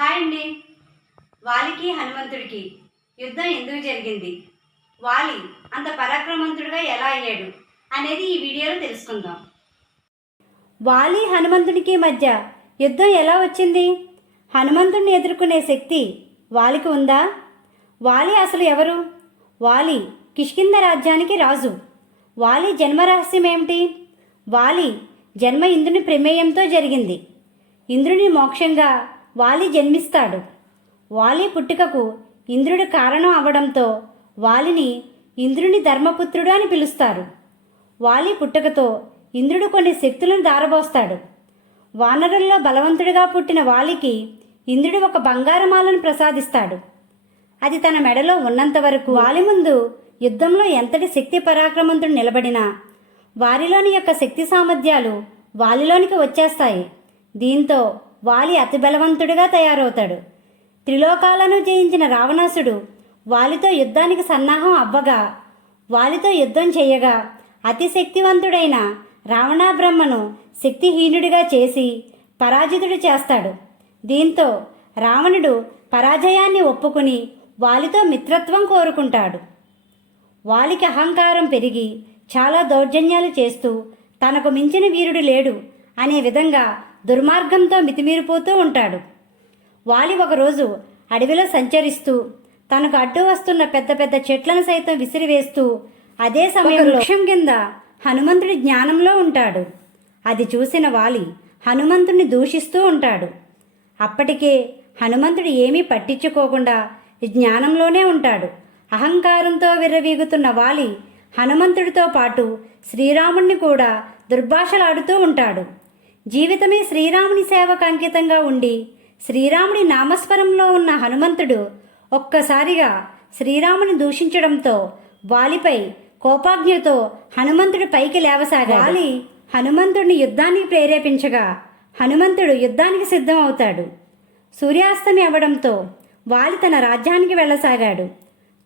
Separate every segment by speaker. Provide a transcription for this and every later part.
Speaker 1: Hi అండి. వాలికి హనుమంతుడికి యుద్ధం ఎందుకు జరిగింది? వాలి అంత పరాక్రమంతుడిగా ఎలా అయ్యాడు అనేది ఈ వీడియోలో తెలుసుకుందాం. వాలి హనుమంతుడికి మధ్య యుద్ధం ఎలా వచ్చింది? హనుమంతుడిని ఎదుర్కొనే శక్తి వాలికి ఉందా? వాలి అసలు ఎవరు? వాలి కిష్కింద రాజ్యానికి రాజు. వాలి జన్మరహస్యం ఏమిటి? వాలి జన్మ ఇంద్రుని ప్రమేయంతో జరిగింది. ఇంద్రుని మోక్షంగా వాలి జన్మిస్తాడు. వాలి పుట్టుకకు ఇంద్రుడు కారణం అవడంతో వాలిని ఇంద్రుని ధర్మపుత్రుడు అని పిలుస్తారు. వాలి పుట్టుకతో ఇంద్రుడు కొన్ని శక్తులను దారబోస్తాడు. వానరుల్లో బలవంతుడిగా పుట్టిన వాలికి ఇంద్రుడు ఒక బంగారమాలను ప్రసాదిస్తాడు. అది తన మెడలో ఉన్నంత వరకు వాలి ముందు యుద్ధంలో ఎంతటి శక్తి పరాక్రమంతుడు నిలబడినా వారిలోని యొక్క శక్తి సామర్థ్యాలు వాలిలోనికి వచ్చేస్తాయి. దీంతో వాలి అతి బలవంతుడిగా తయారవుతాడు. త్రిలోకాలను జయించిన రావణాసుడు వాలితో యుద్ధానికి సన్నాహం అవ్వగా వాలితో యుద్ధం చేయగా అతి శక్తివంతుడైన రావణా బ్రహ్మను శక్తిహీనుడిగా చేసి పరాజితుడు చేస్తాడు. దీంతో రావణుడు పరాజయాన్ని ఒప్పుకుని వాలితో మిత్రత్వం కోరుకుంటాడు. వాలికి అహంకారం పెరిగి చాలా దౌర్జన్యాలు చేస్తూ తనకు మించిన వీరుడు లేడు అనే విధంగా దుర్మార్గంతో మితిమీరిపోతూ ఉంటాడు. వాలి ఒకరోజు అడవిలో సంచరిస్తూ తనకు అడ్డు వస్తున్న పెద్ద పెద్ద చెట్లను సైతం విసిరివేస్తూ అదే సమయంలో వృక్షం కింద హనుమంతుడి జ్ఞానంలో ఉంటాడు. అది చూసిన వాలి హనుమంతుడిని దూషిస్తూ ఉంటాడు. అప్పటికే హనుమంతుడు ఏమీ పట్టించుకోకుండా జ్ఞానంలోనే ఉంటాడు. అహంకారంతో విర్రవీగుతున్న వాలి హనుమంతుడితో పాటు శ్రీరాముణ్ణి కూడా దుర్భాషలాడుతూ ఉంటాడు. జీవితమే శ్రీరాముని సేవకు అంకితంగా ఉండి శ్రీరాముని నామస్వరంలో ఉన్న హనుమంతుడు ఒక్కసారిగా శ్రీరాముని దూషించడంతో వాలిపై కోపాజ్ఞతో హనుమంతుడు పైకి లేవసాగా వాలి హనుమంతుడిని యుద్ధానికి ప్రేరేపించగా హనుమంతుడు యుద్ధానికి సిద్ధం అవుతాడు సూర్యాస్తమి అవడంతో వాలి తన రాజ్యానికి వెళ్ళసాగాడు.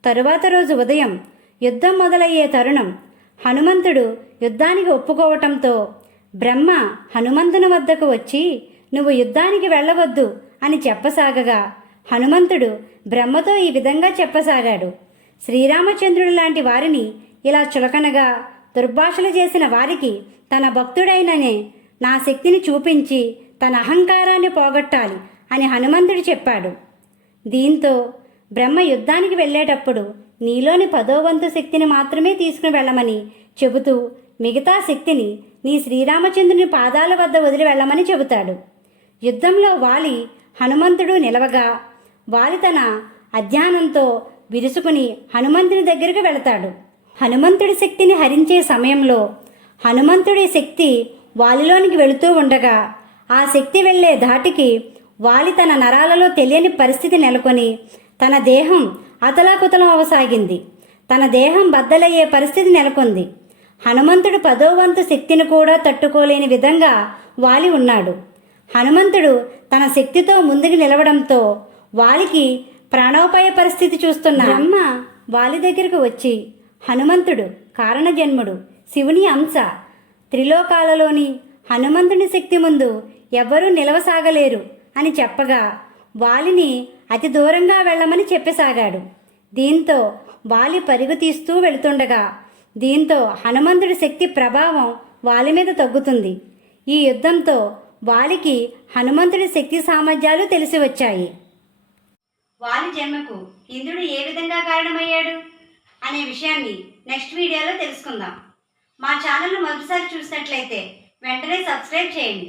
Speaker 1: తరువాత రోజు ఉదయం యుద్ధం మొదలయ్యే తరుణం హనుమంతుడు యుద్ధానికి ఒప్పుకోవటంతో బ్రహ్మ హనుమంతుని వద్దకు వచ్చి నువ్వు యుద్ధానికి వెళ్ళవద్దు అని చెప్పసాగగా హనుమంతుడు బ్రహ్మతో ఈ విధంగా చెప్పసాగాడు. శ్రీరామచంద్రుడు లాంటి వారిని ఇలా చులకనగా దుర్భాషలు చేసిన వారికి తన భక్తుడైననే నా శక్తిని చూపించి తన అహంకారాన్ని పోగొట్టాలి అని హనుమంతుడు చెప్పాడు. దీంతో బ్రహ్మ యుద్ధానికి వెళ్ళేటప్పుడు నీలోని పదోవంతు శక్తిని మాత్రమే తీసుకుని వెళ్ళమని చెబుతూ మిగతా శక్తిని నీ శ్రీరామచంద్రుని పాదాల వద్ద వదిలి వెళ్ళమని చెబుతాడు. యుద్ధంలో వాలి హనుమంతుడు నిలవగా వాలి తన అధ్యానంతో విరుసుకుని హనుమంతుని దగ్గరకు వెళతాడు. హనుమంతుడి శక్తిని హరించే సమయంలో హనుమంతుడి శక్తి వాలిలోనికి వెళుతూ ఉండగా ఆ శక్తి వెళ్ళే ధాటికి వాలి తన నరాలలో తెలియని పరిస్థితి నెలకొని తన దేహం అతలాకుతలం అవసాగింది. తన దేహం బద్దలయ్యే పరిస్థితి నెలకొంది. హనుమంతుడు పదో వంతు శక్తిని కూడా తట్టుకోలేని విధంగా వాలి ఉన్నాడు. హనుమంతుడు తన శక్తితో ముందుకు నిలవడంతో వాలికి ప్రాణోపాయ పరిస్థితి చూస్తున్న బ్రహ్మ వాలి దగ్గరకు వచ్చి హనుమంతుడు కారణజన్ముడు శివుని అంశ. త్రిలోకాలలోని హనుమంతుని శక్తి ముందు ఎవ్వరూ నిలవసాగలేరు అని చెప్పగా వాలిని అతి దూరంగా వెళ్ళమని చెప్పసాగాడు. దీంతో వాలి పరుగు తీస్తూ వెళుతుండగా దీంతో హనుమంతుడి శక్తి ప్రభావం వాలి మీద తగ్గుతుంది. ఈ యుద్ధంతో వాలికి హనుమంతుడి శక్తి సామర్థ్యాలు తెలిసి వచ్చాయి. వాలి జన్మకు ఇంద్రుడు ఏ విధంగా కారణమయ్యాడు? అనే విషయాన్ని నెక్స్ట్ వీడియోలో తెలుసుకుందాం. మా ఛానల్ను మొదటిసారి చూసినట్లయితే వెంటనే సబ్స్క్రైబ్ చేయండి.